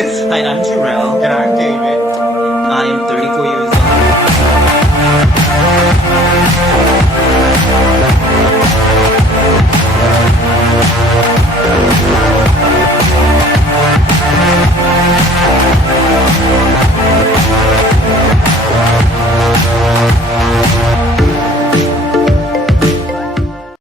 Hi, I'm Jarrell. And I'm David. I am 34 years old.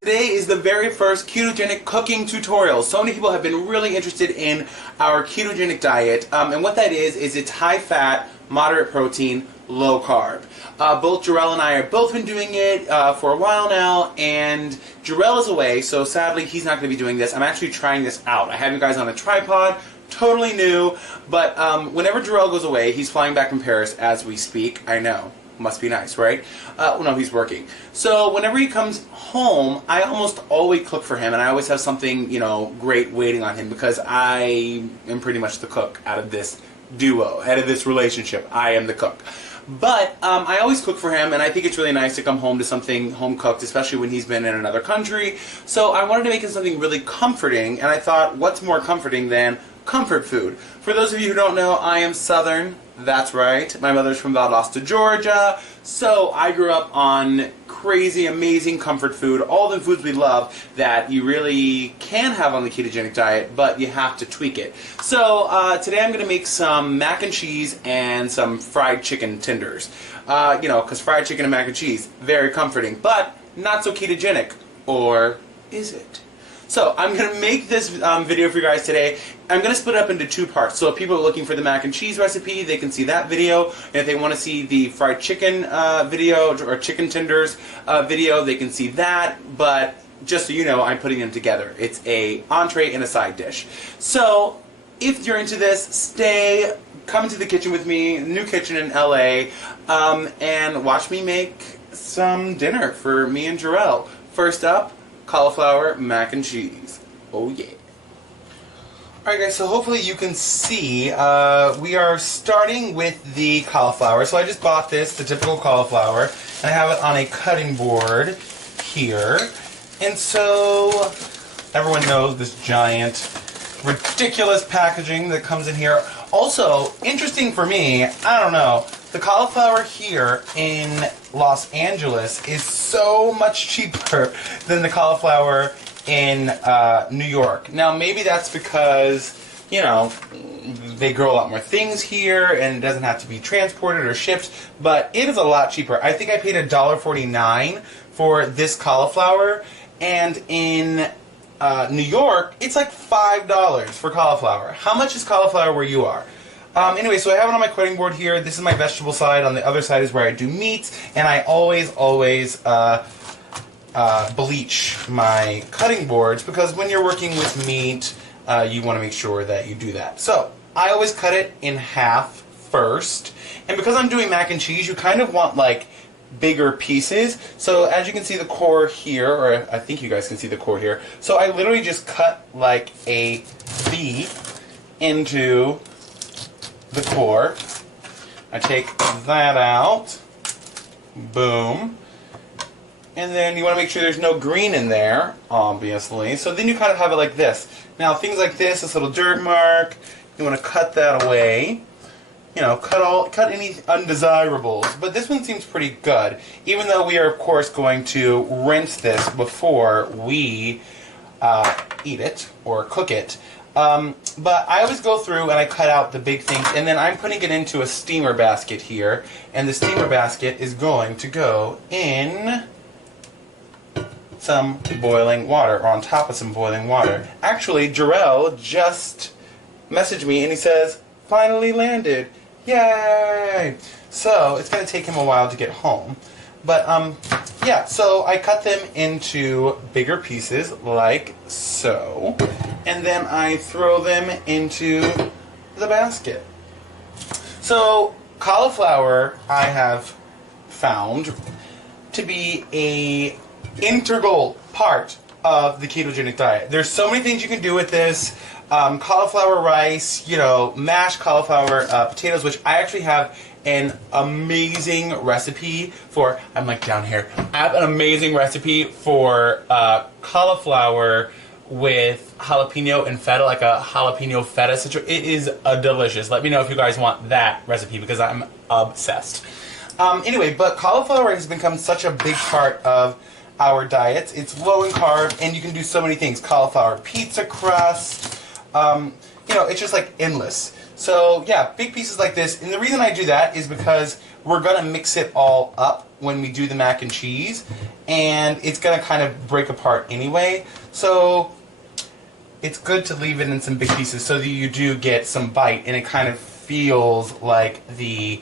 Today is the very first ketogenic cooking tutorial. So many people have been really interested in our ketogenic diet, and what that is it's high fat, moderate protein, low carb. Both Jarrell and I have both been doing it for a while now, and Jarrell is away, so sadly he's not going to be doing this. I'm actually trying this out. I have you guys on a tripod, totally new, but whenever Jarrell goes away, he's flying back from Paris as we speak. I know. Must be nice, right? Well, no, he's working. So whenever he comes home, I almost always cook for him, and I always have something, great waiting on him, because I am pretty much the cook out of this duo, out of this relationship. I am the cook. But I always cook for him, and I think it's really nice to come home to something home cooked, especially when he's been in another country. So I wanted to make it something really comforting, and I thought, what's more comforting than comfort food? For those of you who don't know, I am Southern. That's right. My mother's from Valdosta, Georgia. So I grew up on crazy, amazing comfort food, all the foods we love that you really can have on the ketogenic diet, but you have to tweak it. So today I'm going to make some mac and cheese and some fried chicken tenders. Because fried chicken and mac and cheese, very comforting, but not so ketogenic. Or is it? So I'm going to make this video for you guys today. I'm going to split it up into two parts. So if people are looking for the mac and cheese recipe, they can see that video. And if they want to see the fried chicken video or chicken tenders video, they can see that. But just so you know, I'm putting them together. It's a entree and a side dish. So if you're into this, come into the kitchen with me, new kitchen in LA, and watch me make some dinner for me and Jarrell. First up, cauliflower mac and cheese. Oh yeah. Alright guys, so hopefully you can see we are starting with the cauliflower. So I just bought this, the typical cauliflower, and I have it on a cutting board here. And so everyone knows this giant, ridiculous packaging that comes in here. Also, interesting for me, I don't know, the cauliflower here in Los Angeles is so much cheaper than the cauliflower in New York. Now, maybe that's because, they grow a lot more things here and it doesn't have to be transported or shipped, but it is a lot cheaper. I think I paid $1.49 for this cauliflower, and in New York, it's like $5 for cauliflower. How much is cauliflower where you are? Anyway, so I have it on my cutting board here. This is my vegetable side. On the other side is where I do meats, and I always bleach my cutting boards, because when you're working with meat, you want to make sure that you do that. So I always cut it in half first, and because I'm doing mac and cheese, you kind of want like bigger pieces. So as you can see the core here, or I think you guys can see the core here. So I literally just cut like a V into the core. I take that out. Boom. And then you want to make sure there's no green in there, obviously. So then you kind of have it like this. Now things like this little dirt mark, you want to cut that away. Cut any undesirables. But this one seems pretty good, even though we are of course going to rinse this before we eat it or cook it. But I always go through and I cut out the big things, and then I'm putting it into a steamer basket here, and the steamer basket is going to go in some boiling water, or on top of some boiling water. Actually, Jarrell just messaged me and he says, finally landed. Yay! So it's going to take him a while to get home. But yeah, so I cut them into bigger pieces like so, and then I throw them into the basket. So cauliflower I have found to be a integral part of the ketogenic diet. There's so many things you can do with this. Cauliflower rice, mashed cauliflower potatoes, which I actually have an amazing recipe for. I'm like down here. I have an amazing recipe for cauliflower with jalapeno and feta, like a jalapeno feta situation. It is delicious. Let me know if you guys want that recipe because I'm obsessed. Anyway, but cauliflower has become such a big part of our diets. It's low in carb, and you can do so many things. Cauliflower pizza crust, you know, it's just like endless. So yeah, big pieces like this. And the reason I do that is because we're gonna mix it all up when we do the mac and cheese, and it's gonna kind of break apart anyway. So it's good to leave it in some big pieces so that you do get some bite, and it kind of feels like the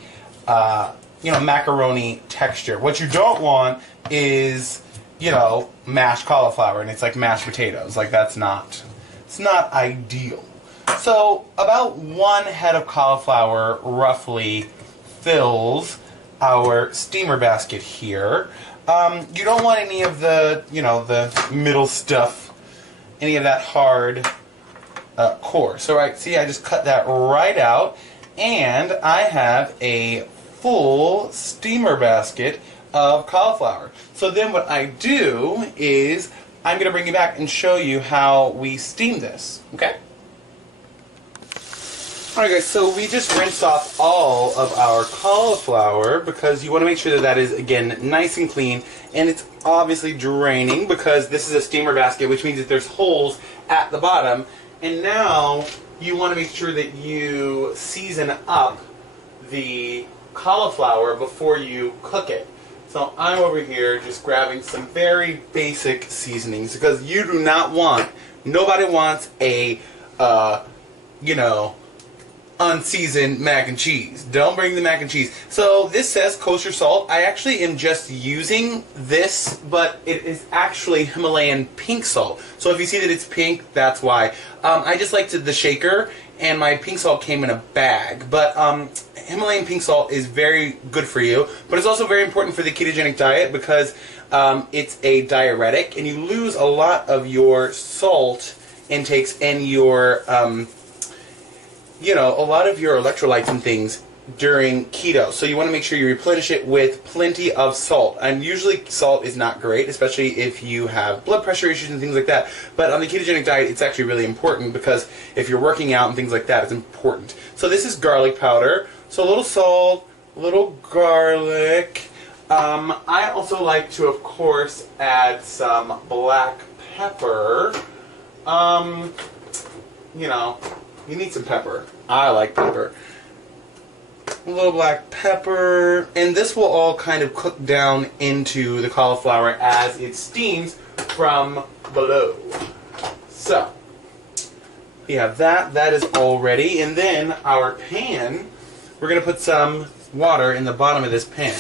you know, macaroni texture. What you don't want is, you know, mashed cauliflower, and it's like mashed potatoes. Like it's not ideal. So about 1 head of cauliflower roughly fills our steamer basket here. You don't want any of the, you know, the middle stuff, any of that hard core. So right, see, I just cut that right out, and I have a full steamer basket of cauliflower. So then what I do is I'm going to bring you back and show you how we steam this. Okay? Alright guys, so we just rinsed off all of our cauliflower because you want to make sure that that is, again, nice and clean, and it's obviously draining because this is a steamer basket, which means that there's holes at the bottom. And now you want to make sure that you season up the cauliflower before you cook it. So I'm over here just grabbing some very basic seasonings because you do not want, nobody wants a, you know, unseasoned mac and cheese. Don't bring the mac and cheese. So this says kosher salt. I actually am just using this, but it is actually Himalayan pink salt. So if you see that it's pink, that's why. I just liked the shaker, and my pink salt came in a bag. But Himalayan pink salt is very good for you, but it's also very important for the ketogenic diet because it's a diuretic, and you lose a lot of your salt intakes and your you know, a lot of your electrolytes and things during keto. So you want to make sure you replenish it with plenty of salt. And usually salt is not great, especially if you have blood pressure issues and things like that. But on the ketogenic diet, it's actually really important because if you're working out and things like that, it's important. So this is garlic powder. So a little salt, a little garlic. I also like to, of course, add some black pepper. You know, you need some pepper. I like pepper. A little black pepper. And this will all kind of cook down into the cauliflower as it steams from below. So, we have that. That is all ready. And then our pan, we're going to put some water in the bottom of this pan.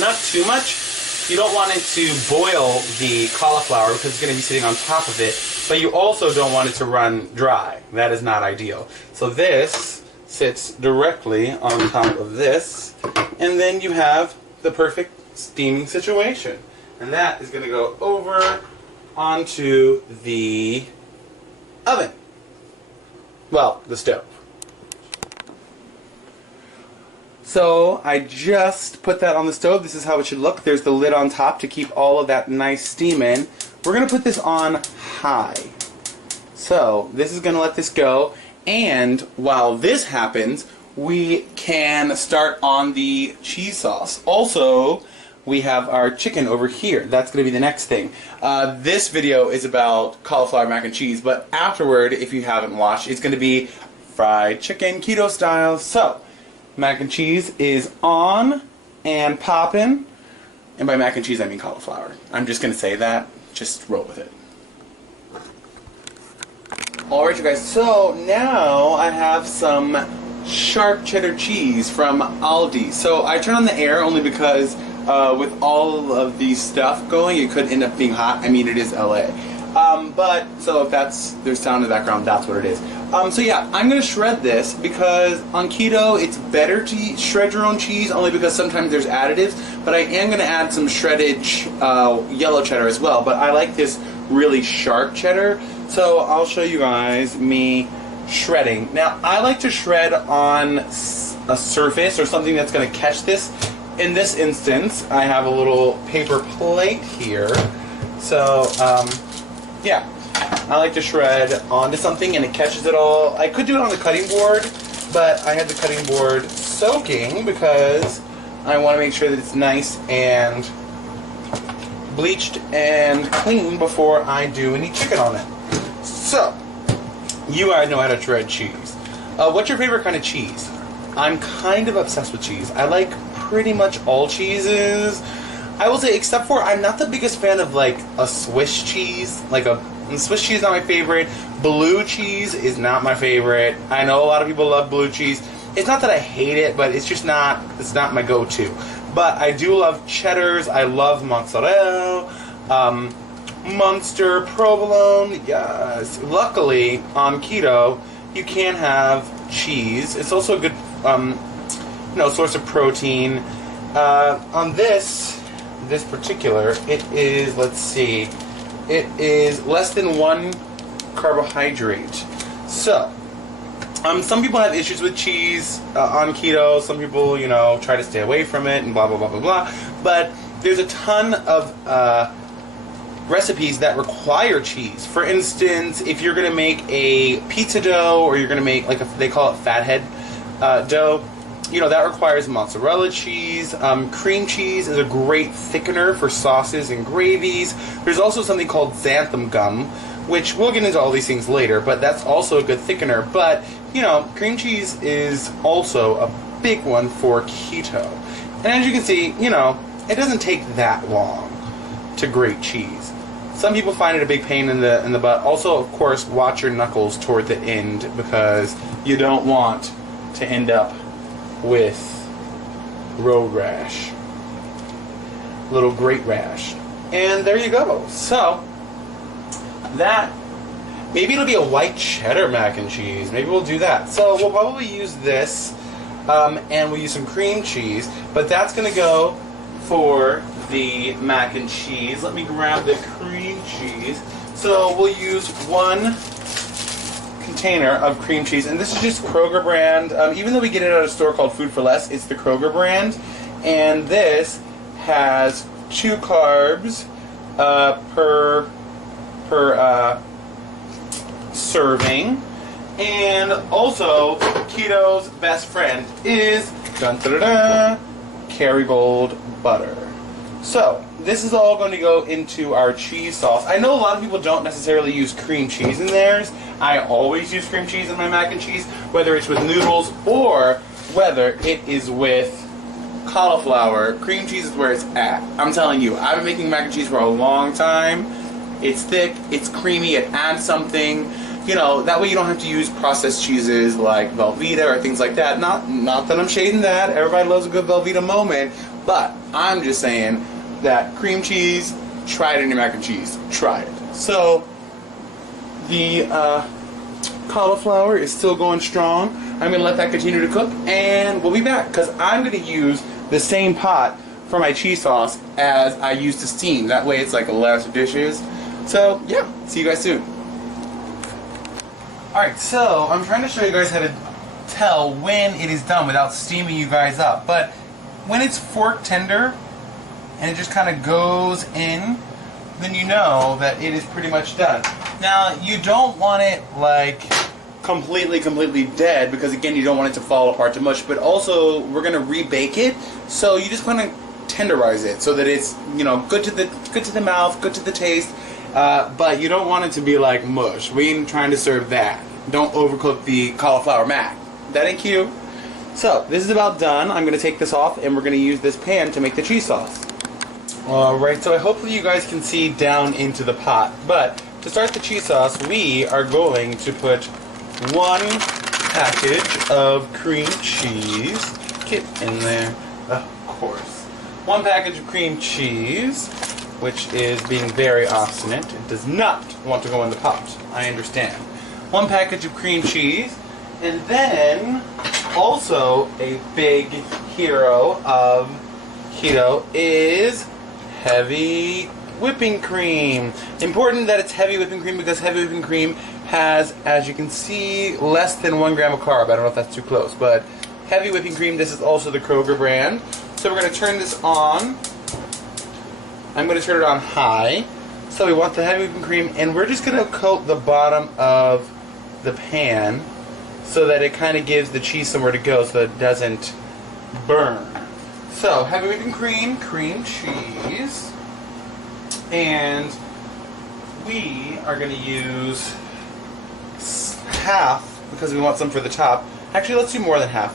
Not too much. You don't want it to boil the cauliflower because it's going to be sitting on top of it. But you also don't want it to run dry. That is not ideal. So this sits directly on top of this, and then you have the perfect steaming situation. And that is going to go over onto the oven. Well, the stove. So I just put that on the stove. This is how it should look. There's the lid on top to keep all of that nice steam in. We're going to put this on high. So this is going to let this go. And while this happens, we can start on the cheese sauce. Also, we have our chicken over here. That's going to be the next thing. This video is about cauliflower mac and cheese, but afterward, if you haven't watched, it's going to be fried chicken keto style. So mac and cheese is on and popping. And by mac and cheese, I mean cauliflower. I'm just going to say that. Just roll with it. Alright you guys, so now I have some sharp cheddar cheese from Aldi. So I turn on the air only because with all of the stuff going, it could end up being hot. I mean, it is LA. But, so if there's sound in the background, that's what it is. So yeah, I'm going to shred this because on keto, it's better to shred your own cheese only because sometimes there's additives. But I am going to add some shredded yellow cheddar as well. But I like this really sharp cheddar. So I'll show you guys me shredding. Now, I like to shred on a surface or something that's going to catch this. In this instance, I have a little paper plate here. So, yeah, I like to shred onto something and it catches it all. I could do it on the cutting board, but I had the cutting board soaking because I want to make sure that it's nice and bleached and clean before I do any chicken on it. So, you guys know how to shred cheese. What's your favorite kind of cheese? I'm kind of obsessed with cheese. I like pretty much all cheeses. I will say, except for I'm not the biggest fan of like a Swiss cheese. Swiss cheese is not my favorite. Blue cheese is not my favorite. I know a lot of people love blue cheese. It's not that I hate it, but it's just not. It's not my go-to. But I do love cheddars. I love mozzarella, Munster, provolone. Yes. Luckily, on keto, you can have cheese. It's also a good, source of protein. On this particular, it is. Let's see. It is less than 1 carbohydrate. So, some people have issues with cheese on keto. Some people, try to stay away from it and blah, blah, blah, blah, blah. But there's a ton of recipes that require cheese. For instance, if you're going to make a pizza dough or you're going to make, they call it fathead dough, that requires mozzarella cheese. Cream cheese is a great thickener for sauces and gravies. There's also something called xanthan gum, which we'll get into all these things later, but that's also a good thickener. But, cream cheese is also a big one for keto. And as you can see, it doesn't take that long to grate cheese. Some people find it a big pain in the butt. Also, of course, watch your knuckles toward the end because you don't want to end up with road rash, little grate rash. And there you go. So that, maybe it'll be a white cheddar mac and cheese. Maybe we'll do that. So we'll probably use this, and we'll use some cream cheese. But that's gonna go for the mac and cheese. Let me grab the cream cheese. So we'll use 1 container of cream cheese, and this is just Kroger brand. Even though we get it at a store called Food for Less, it's the Kroger brand, and this has 2 carbs per serving, and also keto's best friend is Kerrygold butter. So this is all going to go into our cheese sauce. I know a lot of people don't necessarily use cream cheese in theirs. I always use cream cheese in my mac and cheese, whether it's with noodles or whether it is with cauliflower. Cream cheese is where it's at. I'm telling you, I've been making mac and cheese for a long time. It's thick, it's creamy, it adds something. That way you don't have to use processed cheeses like Velveeta or things like that. Not that I'm shading that. Everybody loves a good Velveeta moment. But I'm just saying that cream cheese, try it in your mac and cheese. Try it. So the cauliflower is still going strong. I'm going to let that continue to cook, and we'll be back because I'm going to use the same pot for my cheese sauce as I used to steam. That way it's like less dishes. So yeah, see you guys soon. Alright, so I'm trying to show you guys how to tell when it is done without steaming you guys up. But when it's fork tender and it just kind of goes in, then you know that it is pretty much done. Now, you don't want it like completely dead because again, you don't want it to fall apart too much, but also we're going to rebake it, so you just want to tenderize it so that it's, good to the mouth, good to the taste, but you don't want it to be like mush. We ain't trying to serve that. Don't overcook the cauliflower mac. That ain't cute. So, this is about done. I'm going to take this off and we're going to use this pan to make the cheese sauce. Alright, so hopefully you guys can see down into the pot. But to start the cheese sauce, we are going to put 1 package of cream cheese. Get in there, of course. 1 package of cream cheese, which is being very obstinate. It does not want to go in the pot. I understand. 1 package of cream cheese. And then, also a big hero of keto is heavy whipping cream. Important that it's heavy whipping cream because heavy whipping cream has, as you can see, less than 1 gram of carb. I don't know if that's too close, but heavy whipping cream, this is also the Kroger brand. So we're going to turn this on. I'm going to turn it on high So we want the heavy whipping cream, and we're just going to coat the bottom of the pan so that it kind of gives the cheese somewhere to go so that it doesn't burn. So heavy whipping cream, cream cheese, and we are going to use half, because we want some for the top. Actually, let's do more than half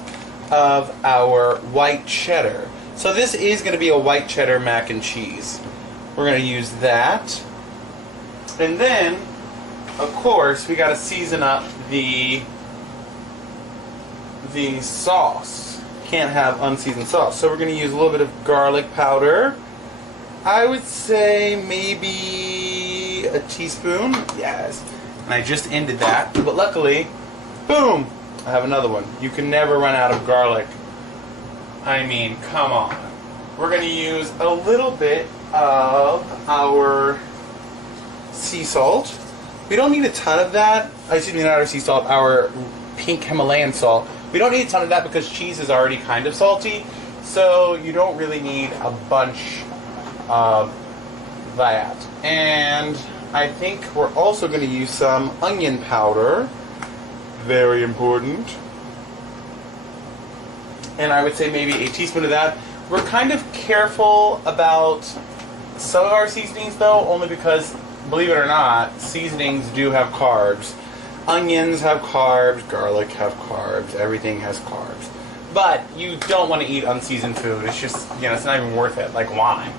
of our white cheddar. So this is going to be a white cheddar mac and cheese. We're going to use that. And then, of course, we got to season up the sauce. Can't have unseasoned sauce. So we're going to use a little bit of garlic powder. I would say maybe a teaspoon. Yes. And I just ended that. But luckily, boom, I have another one. You can never run out of garlic. I mean, come on. We're going to use a little bit of our sea salt. We don't need a ton of that. Excuse me, not our sea salt, our pink Himalayan salt. We don't need a ton of that because cheese is already kind of salty. So you don't really need a bunch of that. And I think we're also going to use some onion powder. Very important. And I would say maybe a teaspoon of that. We're kind of careful about some of our seasonings though, only because, believe it or not, seasonings do have carbs. Onions have carbs, garlic have carbs, everything has carbs. But you don't want to eat unseasoned food. It's just, you know, it's not even worth it. Like, why?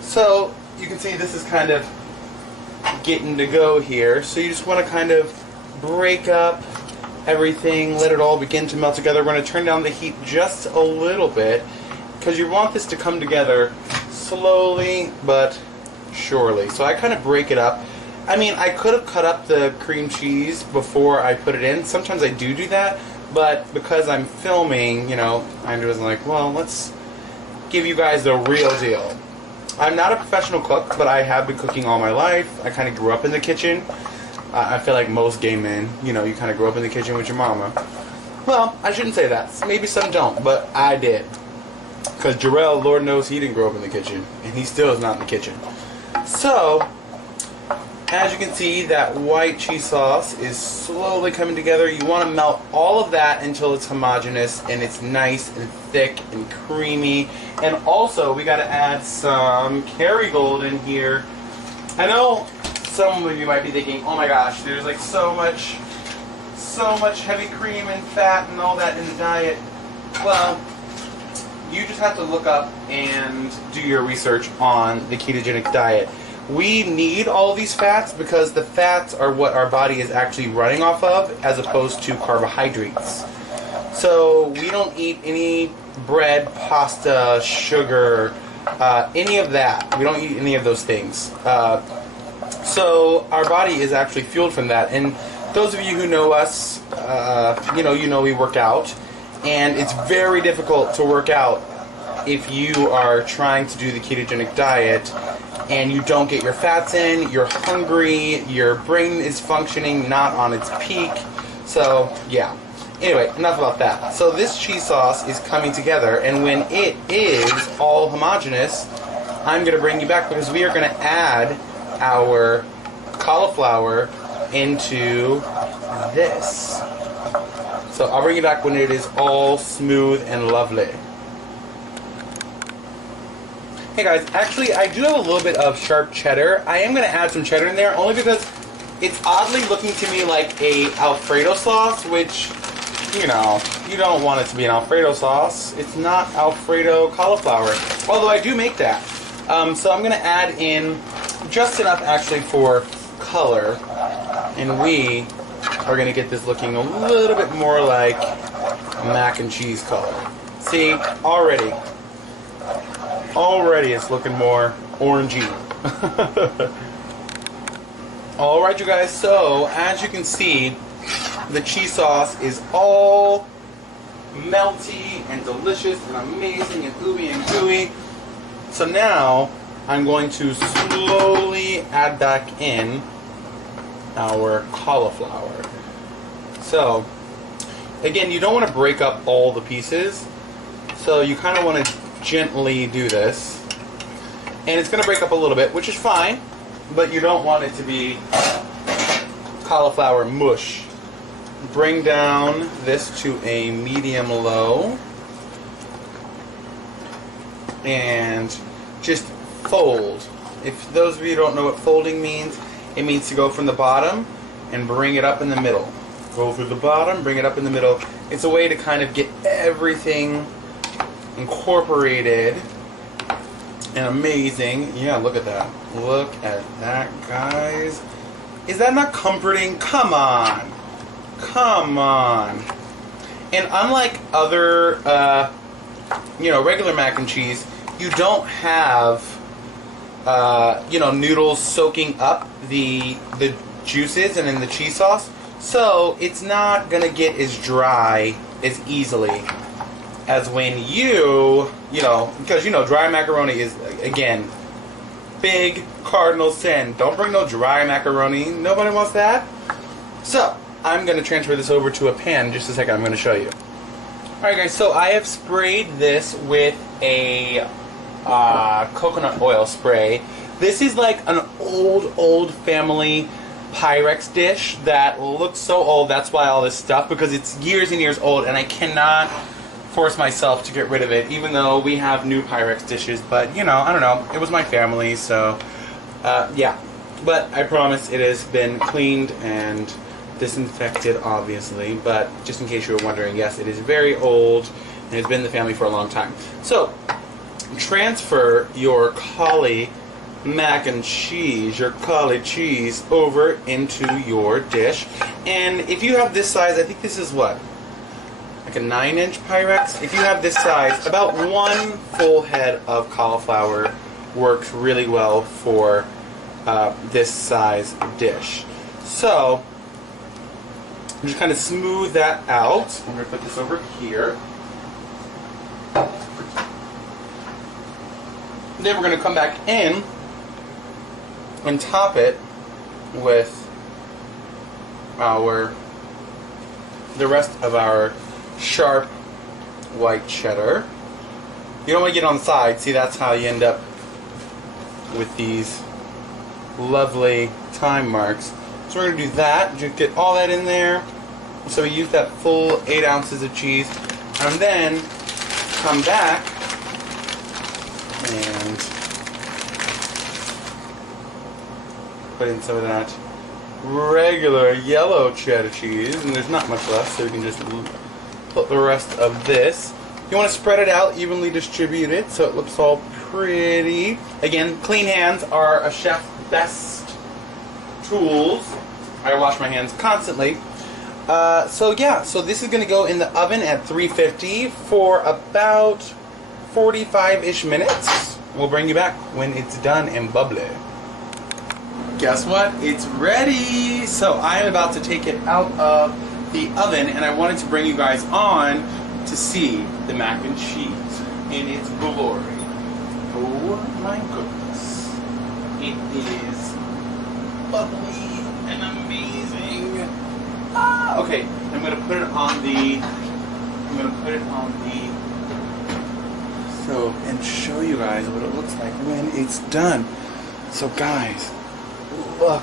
So you can see this is kind of getting to go here. So you just want to kind of break up everything, let it all begin to melt together. We're going to turn down the heat just a little bit because you want this to come together slowly but surely. So I kind of break it up. I mean, I could have cut up the cream cheese before I put it in. Sometimes I do that, but because I'm filming, you know, I was like, well, let's give you guys the real deal. I'm not a professional cook, but I have been cooking all my life. I kind of grew up in the kitchen. I feel like most gay men, you know, you kind of grow up in the kitchen with your mama. Well, I shouldn't say that. Maybe some don't, but I did. Because Jarrell, Lord knows he didn't grow up in the kitchen, and he still is not in the kitchen. So, as you can see, that white cheese sauce is slowly coming together. You want to melt all of that until it's homogeneous and it's nice and thick and creamy. And also, we got to add some Kerrygold in here. I know some of you might be thinking, oh my gosh, there's like so much heavy cream and fat and all that in the diet. Well, you just have to look up and do your research on the ketogenic diet. We need all these fats because the fats are what our body is actually running off of as opposed to carbohydrates. So we don't eat any bread, pasta, sugar, any of that. We don't eat any of those things. So our body is actually fueled from that. And those of you who know us, you know we work out. And it's very difficult to work out if you are trying to do the ketogenic diet and you don't get your fats in, you're hungry, your brain is functioning not on its peak. So, yeah. Anyway, enough about that. So this cheese sauce is coming together, and when it is all homogeneous, I'm going to bring you back because we are going to add our cauliflower into this. So I'll bring you back when it is all smooth and lovely. Hey guys, actually I do have a little bit of sharp cheddar. I am going to add some cheddar in there only because it's oddly looking to me like a Alfredo sauce, which, you know, you don't want it to be an Alfredo sauce. It's not Alfredo cauliflower, although I do make that. So I'm going to add in just enough actually for color, and we are going to get this looking a little bit more like mac and cheese color. See, already it's looking more orangey. Alright you guys, so as you can see, the cheese sauce is all melty and delicious and amazing and ooey and gooey. So now I'm going to slowly add back in our cauliflower. So again, you don't want to break up all the pieces, so you kind of want to gently do this. And it's going to break up a little bit, which is fine, but you don't want it to be cauliflower mush. Bring down this to a medium low and just fold. If those of you don't know what folding means, it means to go from the bottom and bring it up in the middle. Go through the bottom, bring it up in the middle. It's a way to kind of get everything incorporated and amazing. Yeah, look at that. Look at that, guys. Is that not comforting? Come on. Come on. And unlike other, regular mac and cheese, you don't have, noodles soaking up the juices and in the cheese sauce. So it's not going to get as dry as easily as when because dry macaroni is, again, big cardinal sin. Don't bring no dry macaroni. Nobody wants that. So I'm going to transfer this over to a pan in just a second. I'm going to show you. Alright guys, so I have sprayed this with a coconut oil spray. This is like an old family Pyrex dish that looks so old. That's why all this stuff, because it's years and years old and I cannot force myself to get rid of it, even though we have new Pyrex dishes. But I don't know, it was my family, so yeah. But I promise it has been cleaned and disinfected, obviously, but just in case you were wondering, yes, it is very old and has been in the family for a long time. So transfer your cauli mac and cheese, your cauli cheese, over into your dish. And if you have this size, I think this is what, like a 9-inch Pyrex. If you have this size, about one full head of cauliflower works really well for this size dish. So just kind of smooth that out. I'm going to put this over here. Then we're going to come back in and top it with the rest of our sharp white cheddar. You don't want to get on the side. See, that's how you end up with these lovely time marks. So we're going to do that, just get all that in there. So we use that full 8 ounces of cheese. And then come back and put in some of that regular yellow cheddar cheese. And there's not much left, so you can just put the rest of this. You want to spread it out, evenly distribute it, so it looks all pretty. Again, clean hands are a chef's best tools. I wash my hands constantly. So this is going to go in the oven at 350 for about 45-ish minutes. We'll bring you back when it's done and bubbly. Guess what? It's ready! So I am about to take it out of the oven, and I wanted to bring you guys on to see the mac and cheese in its glory. Oh my goodness. It is bubbly and amazing. Okay, I'm gonna put it on the stove and show you guys what it looks like when it's done. So guys, look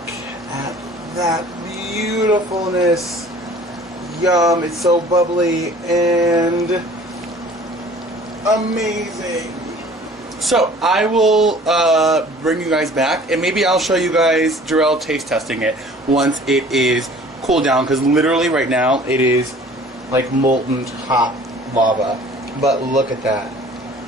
at that beautifulness. Yum, it's so bubbly and amazing. So I will bring you guys back, and maybe I'll show you guys Jarrell taste testing it once it is cooled down, because literally right now it is like molten hot lava. But look at that.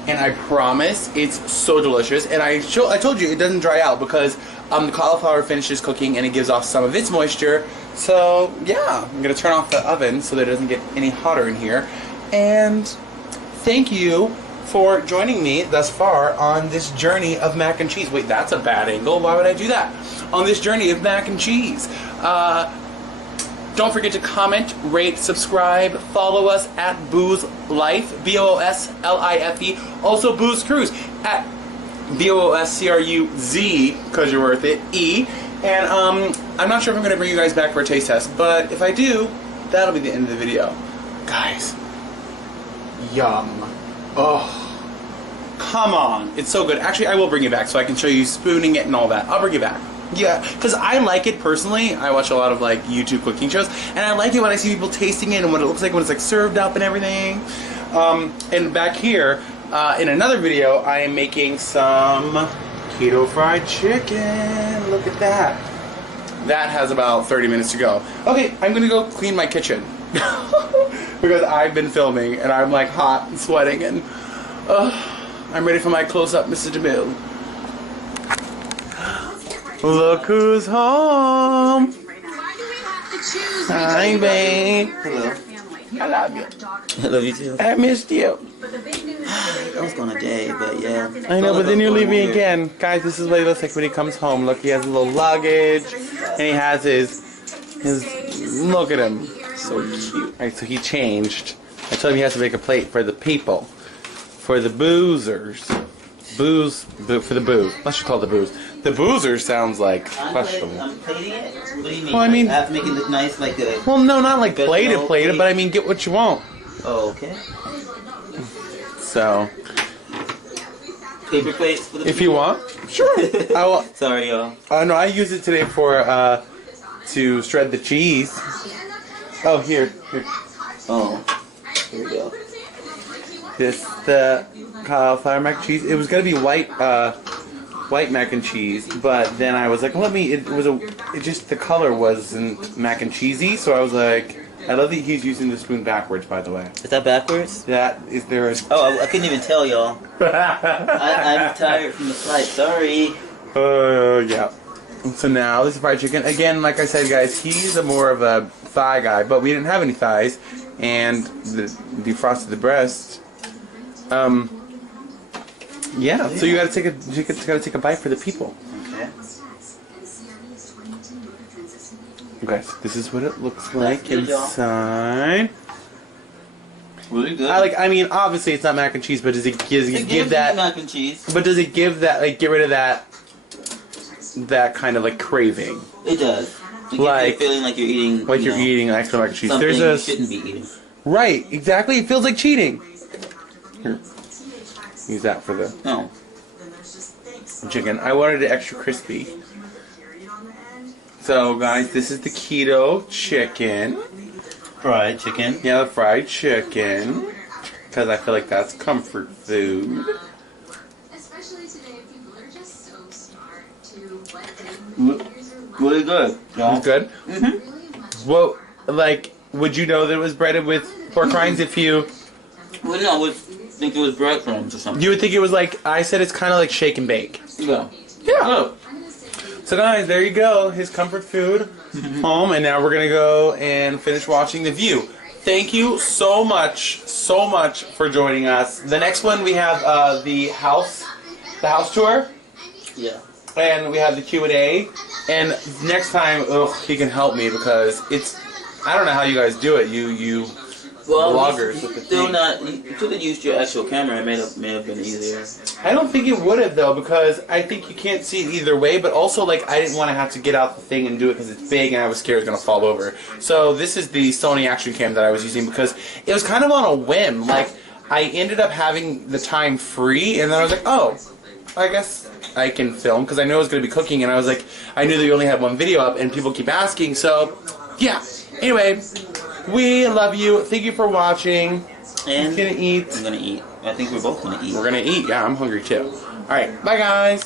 And I promise it's so delicious. And I told you it doesn't dry out because the cauliflower finishes cooking and it gives off some of its moisture. So yeah, I'm gonna turn off the oven so that it doesn't get any hotter in here. And thank you for joining me thus far on this journey of mac and cheese. Wait, that's a bad angle. Why would I do that? On this journey of mac and cheese. Don't forget to comment, rate, subscribe, follow us at Booze Life, BOOSLIFE. Also Booze Cruise at BOOSCRUZ, because you're worth it, E. And I'm not sure if I'm going to bring you guys back for a taste test, but if I do, that'll be the end of the video. Guys, yum. Oh, Come on. It's so good. Actually, I will bring it back so I can show you spooning it and all that. I'll bring it back. Yeah, because I like it personally. I watch a lot of like YouTube cooking shows, and I like it when I see people tasting it and what it looks like when it's like served up and everything. And back here, in another video, I am making some keto fried chicken. Look at that. That has about 30 minutes to go. Okay, I'm gonna go clean my kitchen. Because I've been filming and I'm like hot and sweating and I'm ready for my close-up Mr. DeMille. Look who's home. Hi, babe. Hello. I love you. I love you too. I missed you. I was gone a day, but yeah. I know, but then you leave me again. Guys, this is what he looks like when he comes home. Look, he has a little luggage, and he has his look at him. So cute. Alright, so he changed. I told him he has to make a plate for the people. For the boozers. For the booze. Let's just call it the booze. The boozer sounds like questionable. I'm plating it? What do you mean? Well, I mean, I have to make it look nice, like a... well, no, not like plated, but I mean, get what you want. Oh, okay. So, Paper plates for the if you want, sure. I will. Sorry, y'all. No, I use it today for to shred the cheese. Oh, here. Oh, here we go. This the cauliflower mac and cheese. It was gonna be white mac and cheese, but then I was like, it just the color wasn't mac and cheesy, so I was like, I love that he's using the spoon backwards, by the way. Is that backwards? That is there. Oh, I couldn't even tell, y'all. I'm tired from the flight. Sorry. Yeah. So now this is fried chicken. Again, like I said, guys, he's more of a thigh guy, but we didn't have any thighs, and the defrosted the breast. Yeah. So you gotta take a bite for the people. Okay. Okay, so this is what it looks like inside. Really good. I mean, obviously it's not mac and cheese, but does it give that mac and cheese? But does it give that, like, get rid of that kind of like craving? It does. It like gives you a feeling like you're eating. Like you're eating extra mac and cheese. Something There's you shouldn't be eating. Right, exactly. It feels like cheating. Here, use that for the chicken. I wanted it extra crispy. So, guys, this is the keto chicken. Fried chicken. Yeah, the fried chicken. Because I feel like that's comfort food. Really good. Yeah. Good? Mm-hmm. Well, like, would you know that it was breaded with pork rinds if you... Well, no, I would think it was breadcrumbs or something. You would think it was like, I said it's kind of like shake and bake. Yeah. Yeah. Oh. So guys, there you go. His comfort food home, and now we're gonna go and finish watching The View. Thank you so much for joining us. The next one we have the house tour. Yeah. And we have the Q&A. And next time, he can help me because I don't know how you guys do it. You vloggers with the thing. You could have used your actual camera. It may have been easier. I don't think it would have though, because I think you can't see it either way. But also, like, I didn't want to have to get out the thing and do it because it's big, and I was scared it was gonna fall over. So this is the Sony Action Cam that I was using because it was kind of on a whim. Like, I ended up having the time free, and then I was like, oh, I guess I can film because I know I was gonna be cooking, and I was like, I knew that you only had one video up, and people keep asking. So, yeah. Anyway. We love you. Thank you for watching. And I'm gonna eat. I'm gonna eat. I think we're both gonna eat. We're gonna eat. Yeah, I'm hungry too. All right. Bye, guys.